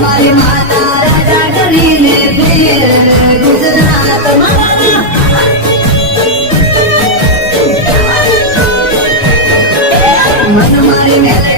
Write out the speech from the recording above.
મારી માતા રાજા ડરીને ફેર ગુજરાતમાં મન મારી મેલે